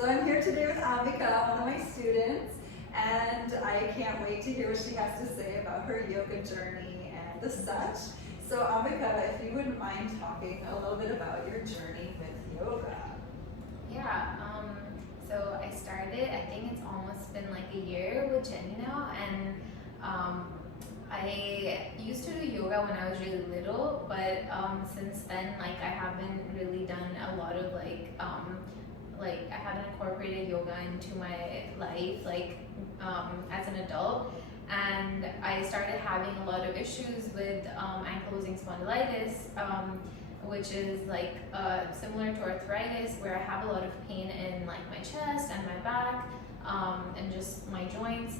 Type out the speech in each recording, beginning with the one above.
So I'm here today with Ambika, one of my students, and I can't wait to hear what she has to say about her yoga journey and the such. So Ambika, if you wouldn't mind talking a little bit about your journey with yoga. Yeah, so I started, I think it's almost been like a year with Jenni now, and I used to do yoga when I was really little, but since then, like I haven't really done a lot of like I haven't incorporated yoga into my life as an adult, and I started having a lot of issues with ankylosing spondylitis, which is like similar to arthritis, where I have a lot of pain in like my chest and my back, and just my joints.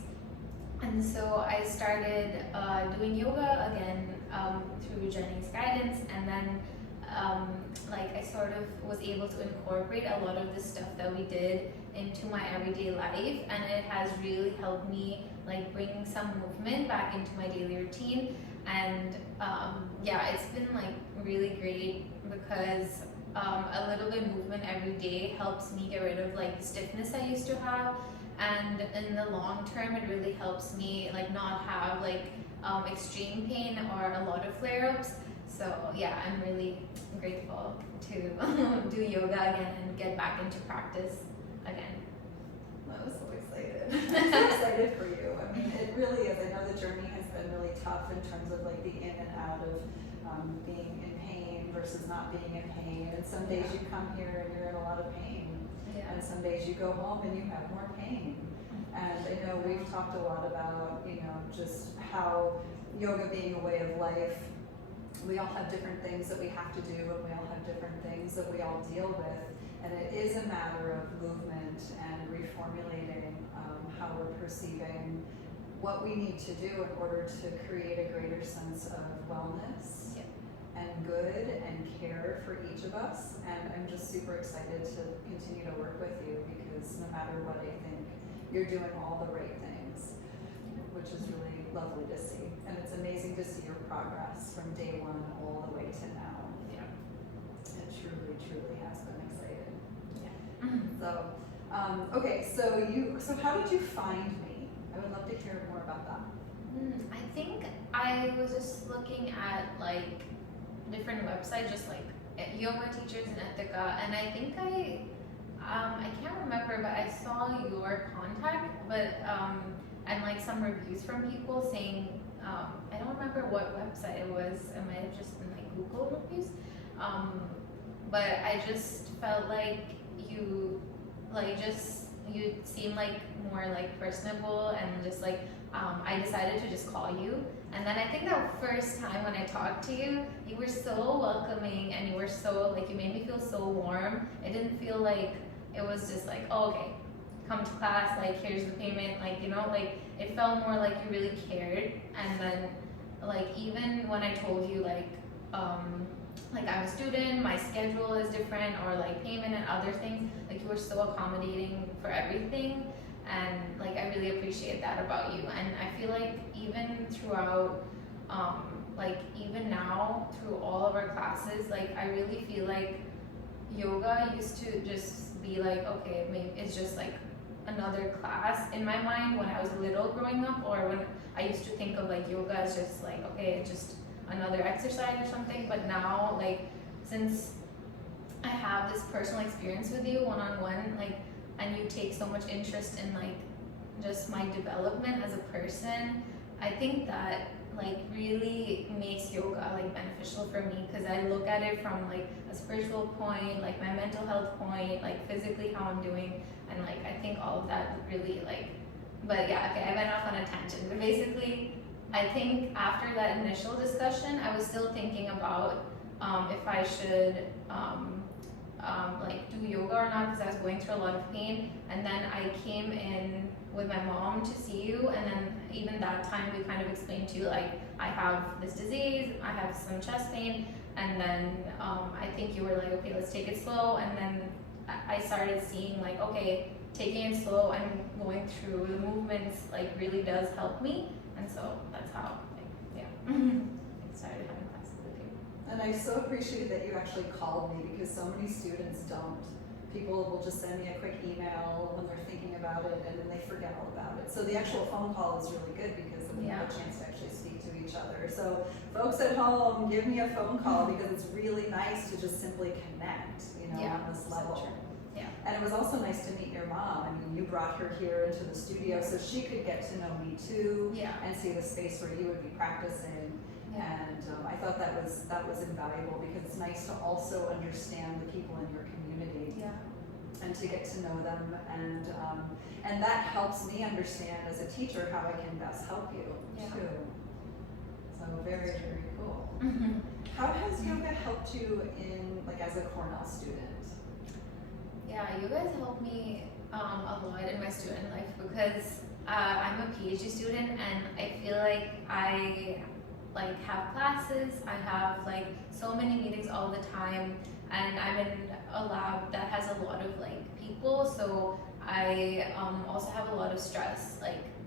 And so I started doing yoga again through Jenni's guidance, and then I sort of was able to incorporate a lot of the stuff that we did into my everyday life, and it has really helped me like bring some movement back into my daily routine. And it's been like really great because a little bit of movement every day helps me get rid of like the stiffness I used to have, and in the long term it really helps me like not have like extreme pain or a lot of flare-ups. So yeah, I'm really grateful to do yoga again and get back into practice again. I'm so excited. I'm so excited for you. I mean, it really is. I know the journey has been really tough in terms of like the in and out of being in pain versus not being in pain. And some days you come here and you're in a lot of pain. Yeah. And some days you go home and you have more pain. And I know we've talked a lot about, just how yoga being a way of life, we all have different things that we have to do, and we all have different things that we all deal with. And it is a matter of movement and reformulating how we're perceiving what we need to do in order to create a greater sense of wellness and good and care for each of us. And I'm just super excited to continue to work with you, because no matter what, I think you're doing all the right things, which is really lovely to see. And it's amazing to see your progress from day one all the way to now. Yeah. It truly, truly has been exciting. Yeah. So how did you find me? I would love to hear more about that. I think I was just looking at like different websites, just like yoga teachers in Ambika, and I think I can't remember, but I saw your contact, and like some reviews from people saying, I don't remember what website it was. It might have just been like Google reviews, but I just felt like you seem like more like personable, and just like I decided to just call you. And then I think that first time when I talked to you, you were so welcoming, and you were so like, you made me feel so warm. It didn't feel like it was just like, oh, okay, come to class, like here's the payment, like like it felt more like you really cared. And then like even when I told you like I'm a student, my schedule is different, or like payment and other things, like you were so accommodating for everything, and like I really appreciate that about you. And I feel like even throughout even now through all of our classes, like I really feel like yoga used to just be like, okay, maybe it's just like another class in my mind when I was little growing up, or when I used to think of like yoga as just like, okay, it's just another exercise or something. But now, like, since I have this personal experience with you one-on-one, like, and you take so much interest in like just my development as a person, I think that like really makes yoga like beneficial for me, because I look at it from like a spiritual point, like my mental health point, like physically how I'm doing, and like I think all of that really like, but yeah, okay, I went off on a tangent. But basically, I think after that initial discussion, I was still thinking about if I should do yoga or not, because I was going through a lot of pain. And then I came in with my mom to see you, and then even that time we kind of explained to you like, I have this disease, I have some chest pain, and then I think you were like, okay, let's take it slow. And then I started seeing like, okay, taking it slow and going through the movements like really does help me. And so that's how I started having classes with you. And I so appreciate that you actually called me, because so many students don't. people will just send me a quick email when they're thinking about it, and then they forget all about it. So the actual phone call is really good because then we have a chance to actually speak to each other. So folks at home, give me a phone call because it's really nice to just simply connect, on this level. Yeah. And it was also nice to meet your mom. I mean, you brought her here into the studio so she could get to know me too, and see the space where you would be practicing. And I thought that was invaluable because it's nice to also understand the people in your community. And to get to know them, and that helps me understand as a teacher how I can best help you too. So very, very cool. How has yoga helped you as a Cornell student? Yeah, yoga has helped me a lot in my student life because I'm a PhD student, and I feel like I have classes, I have so many meetings all the time, and I'm in a lab that has a lot of people, so I also have a lot of stress,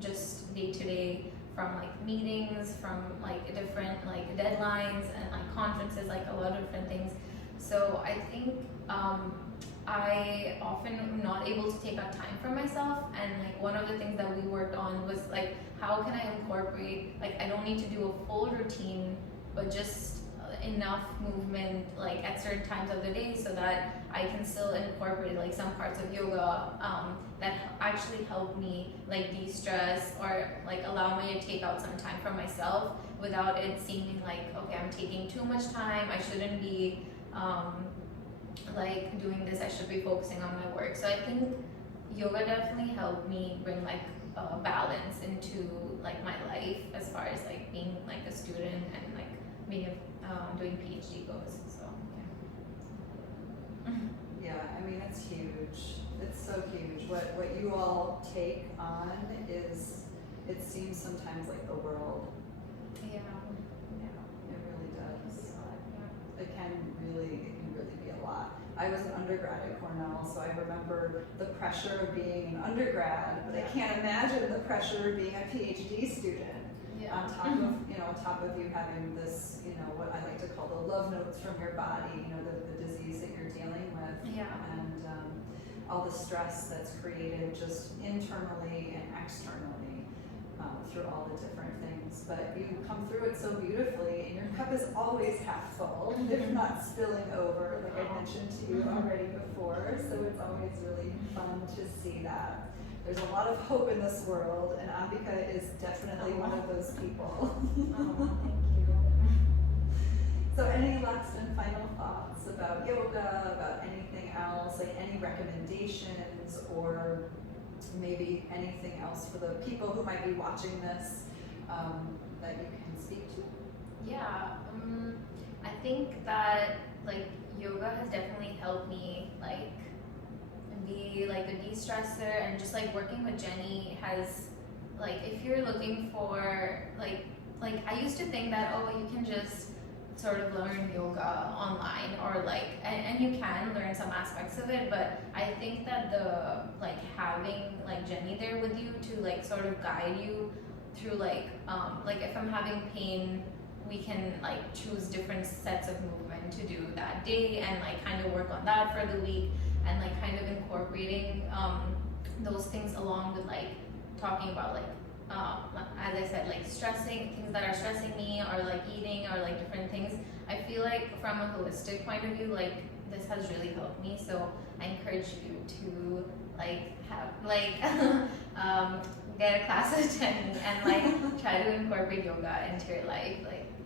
just day to day, from meetings, from different deadlines and conferences, a lot of different things. So I think I often am not able to take out time for myself, and one of the things that we worked on was how can I incorporate, I don't need to do a full routine, but just enough movement at certain times of the day so that I can still incorporate some parts of yoga that actually help me de-stress or allow me to take out some time for myself without it seeming okay, I'm taking too much time, I shouldn't be doing this, I should be focusing on my work. So I think yoga definitely helped me bring balance into my life as far as being a student and being doing PhD goes. So yeah, I mean it's huge. It's so huge. What you all take on is, it seems sometimes like the world. Yeah. It really does. It can really be a lot. I was an undergrad at Cornell, so I remember the pressure of being an undergrad, but I can't imagine the pressure of being a PhD student. On top of you having this, what I like to call the love notes from your body, the disease that you're dealing with, and all the stress that's created just internally and externally through all the different things. But you come through it so beautifully, and your cup is always half full, if not spilling over, like I mentioned to you already before. So it's always really fun to see that. There's a lot of hope in this world, and Ambika is definitely one of those people. Thank you. So any last and final thoughts about yoga, about anything else, any recommendations, or maybe anything else for the people who might be watching this that you can speak to? Yeah, I think that yoga has definitely helped me be a de-stressor, and just working with Jenni has if you're looking for I used to think that you can just sort of learn yoga online or and you can learn some aspects of it, but I think that the having Jenni there with you to sort of guide you through if I'm having pain, we can choose different sets of movement to do that day and kind of work on that for the week, and kind of incorporating those things along with talking about as I said, stressing, things that are stressing me, or eating, or different things. I feel from a holistic point of view, this has really helped me. So I encourage you to have get a class with Jenni and try to incorporate yoga into your life.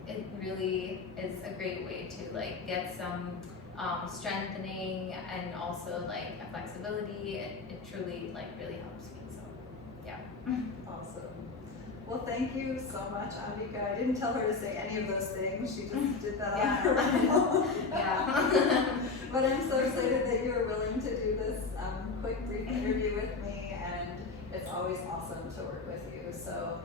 It really is a great way to get some strengthening and also a flexibility. It truly really helps me. So yeah. Awesome. Well, thank you so much, Ambika. I didn't tell her to say any of those things. She just did that on her own. But I'm so excited that you were willing to do this quick, brief interview with me, and it's always awesome to work with you. So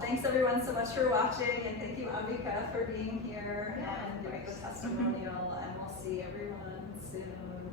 thanks everyone so much for watching, and thank you, Ambika, for being here and doing the testimonial, and we'll see everyone soon.